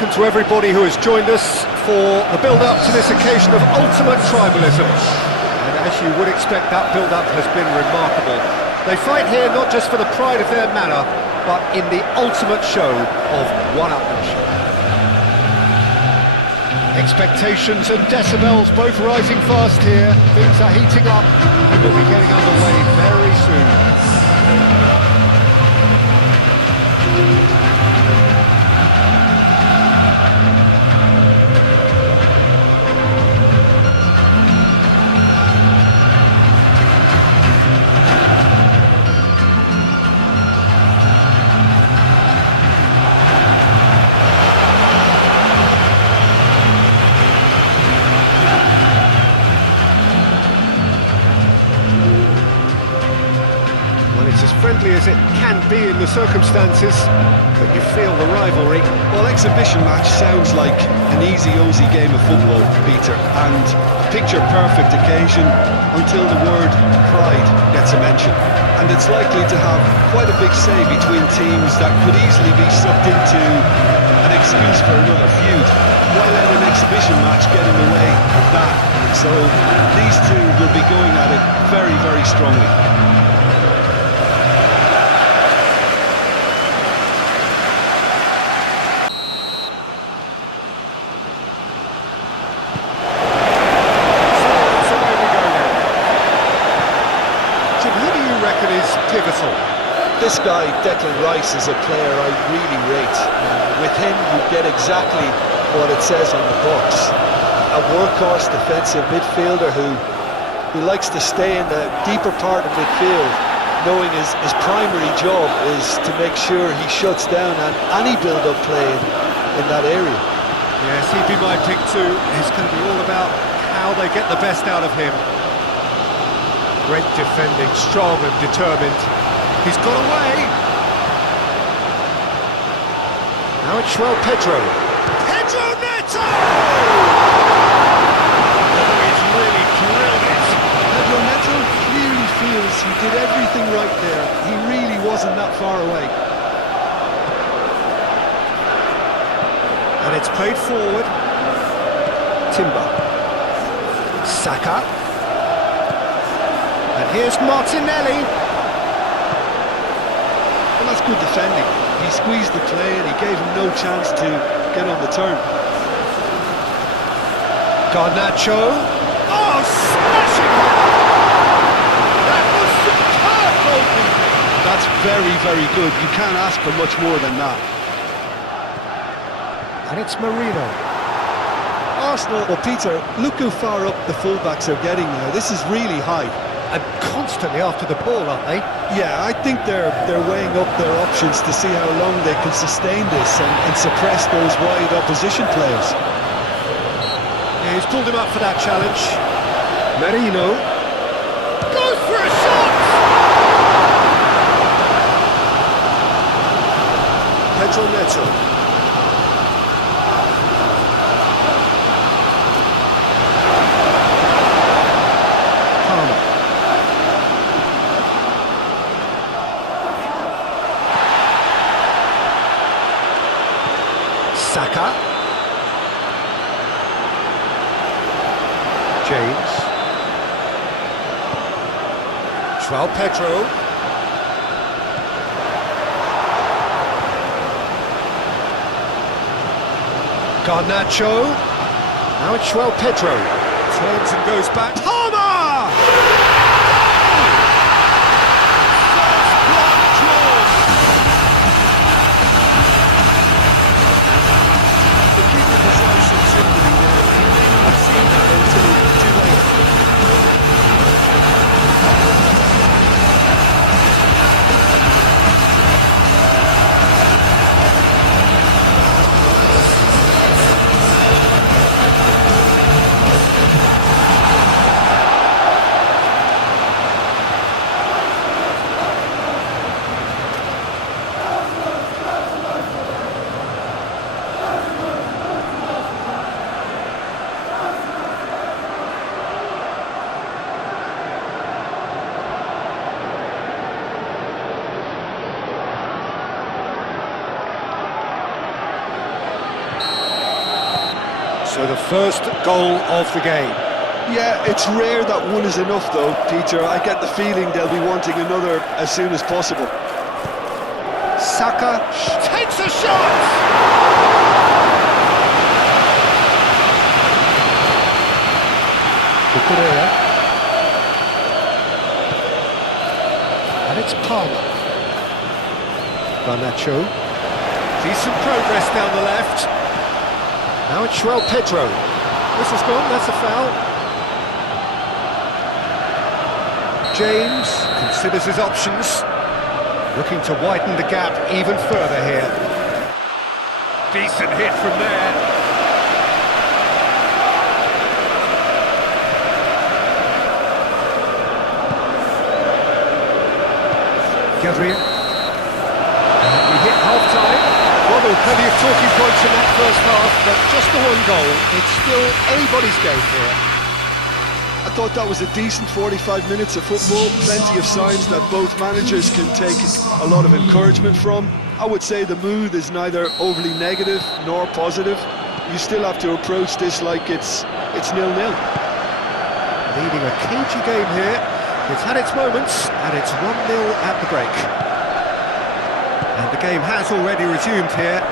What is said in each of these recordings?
welcome to everybody who has joined us for the build-up to this occasion of ultimate tribalism. And as you would expect, that build-up has been remarkable. They fight here not just for the pride of their manor, but in the ultimate show of one-upmanship. Expectations and decibels both rising fast here. Things are heating up and we'll be getting underway very soon. It's as friendly as it can be in the circumstances, but you feel the rivalry. Well, exhibition match sounds like an easy-ozy game of football, Peter, and a picture-perfect occasion until the word pride gets a mention. And it's likely to have quite a big say between teams that could easily be sucked into an excuse for another feud. Why let an exhibition match get in the way of that? So these two will be going at it very, very strongly. Pivotal. This guy, Declan Rice, is a player I really rate. With him, you get exactly what it says on the box. A workhorse defensive midfielder who likes to stay in the deeper part of midfield, knowing his primary job is to make sure he shuts down any build-up play in that area. Yes, he'd be my pick too. It's going to be all about how they get the best out of him. Great defending, strong and determined. He's got away. Now it's Pedro. Pedro Neto! Oh, he's really drilled it. Pedro Neto clearly feels he did everything right there. He really wasn't that far away. And it's played forward. Timber. Saka. And here's Martinelli. Well, that's good defending. He squeezed the play and he gave him no chance to get on the turn. Garnacho. Oh, smashing header! That was superb goalkeeping. That's very, very good. You can't ask for much more than that. And it's Marino. Arsenal, well, Peter, look how far up the fullbacks are getting now. This is really high. And constantly after the ball, aren't they? Yeah, I think they're weighing up their options to see how long they can sustain this and suppress those wide opposition players. Yeah, he's pulled him up for that challenge. Marino goes for a shot! Pedro Neto. Saka. James. Pedro. Garnacho. Now it's Pedro. Turns and goes back. Palmer! First blood drawn. The keeper position simply there. He may not have seen that until too late. So the first goal of the game. Yeah, it's rare that one is enough though, Peter. I get the feeling they'll be wanting another as soon as possible. Saka takes a shot! Kukurea. And it's Palmer. Garnacho. Decent progress down the left. Now it's João Pedro. This is gone, that's a foul. James considers his options. Looking to widen the gap even further here. Decent hit from there. Gabriel. We hit half-time. Well, there were plenty of talking points in that first half, but just the one goal. It's still anybody's game here. I thought that was a decent 45 minutes of football, plenty of signs that both managers can take a lot of encouragement from. I would say the mood is neither overly negative nor positive. You still have to approach this like it's 0-0. Leading a cagey game here. It's had its moments, and it's 1-0 at the break. And the game has already resumed here.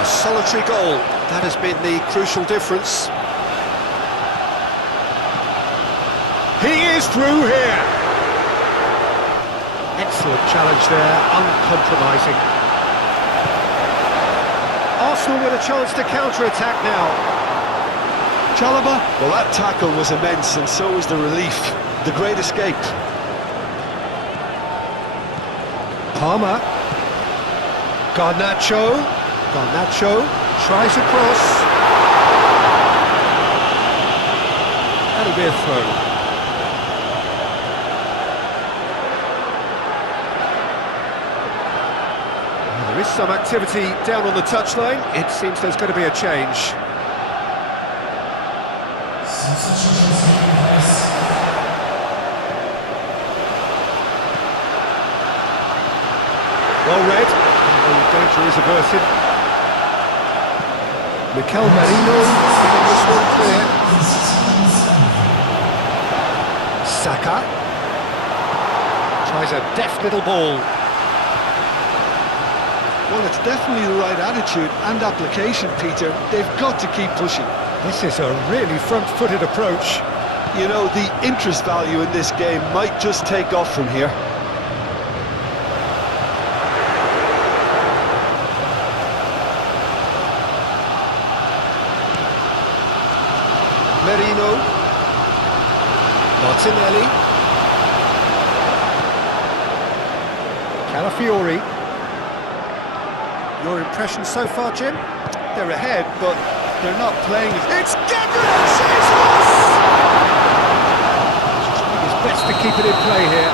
A solitary goal, that has been the crucial difference. He is through here. Excellent challenge there, uncompromising. Arsenal with a chance to counter-attack now. Chalobah? Well, that tackle was immense, and so was the relief. The great escape. Palmer. Garnacho. Garnacho tries a cross. That'll be a throw. There is some activity down on the touchline. It seems there's going to be a change. Well read. The danger is averted. Mikel Merino getting this one clear. Saka tries a deft little ball. Well, it's definitely the right attitude and application, Peter. They've got to keep pushing. This is a really front-footed approach. You know, the interest value in this game might just take off from here. Merino. Martinelli. Calafiori. Your impression so far, Jim? They're ahead, but they're not playing as... It's Gabriel Jesus! Just doing his best to keep it in play here.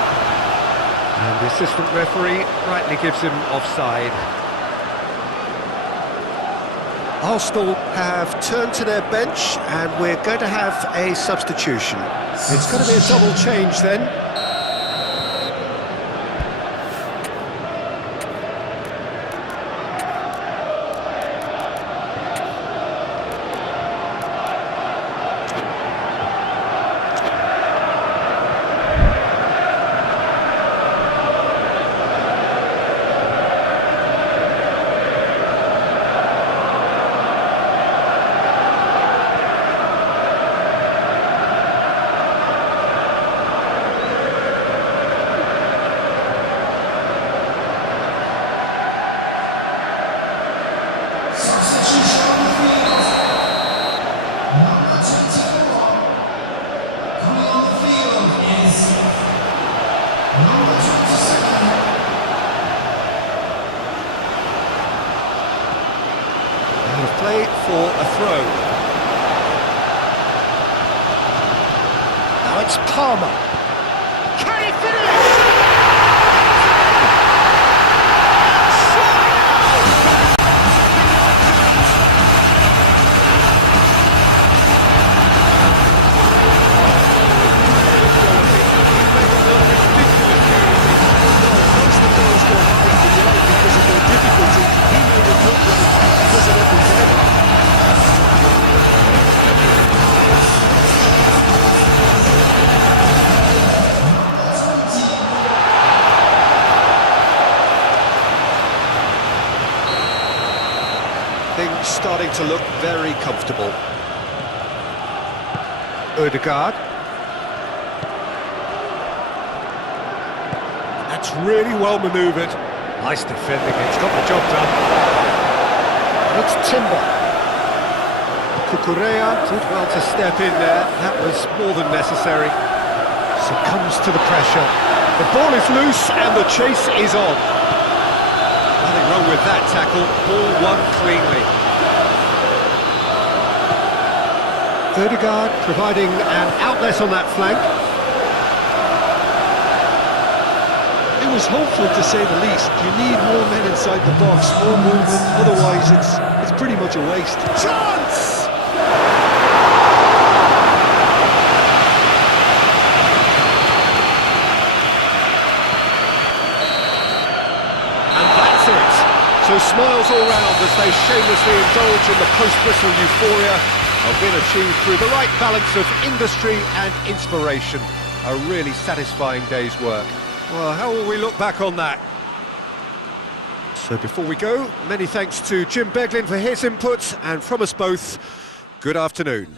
And the assistant referee rightly gives him offside. Arsenal have turned to their bench, and we're going to have a substitution. It's going to be a double change then. Play for a throw. Now it's Palmer. Can he finish? to look very comfortable. Ødegaard. That's really well manoeuvred. Nice defending, it's got the job done. And it's Timber. Cucurella did well to step in there, that was more than necessary. Succumbs to the pressure. The ball is loose and the chase is on. Nothing wrong with that tackle, ball won cleanly. Ødegaard providing an outlet on that flank. It was hopeful to say the least. You need more men inside the box, more movement, otherwise it's pretty much a waste. Chance! And that's it. So smiles all round as they shamelessly indulge in the post-whistle euphoria of being achieved through the right balance of industry and inspiration. A really satisfying day's work. Well, how will we look back on that? So before we go, many thanks to Jim Beglin for his input, and from us both, good afternoon.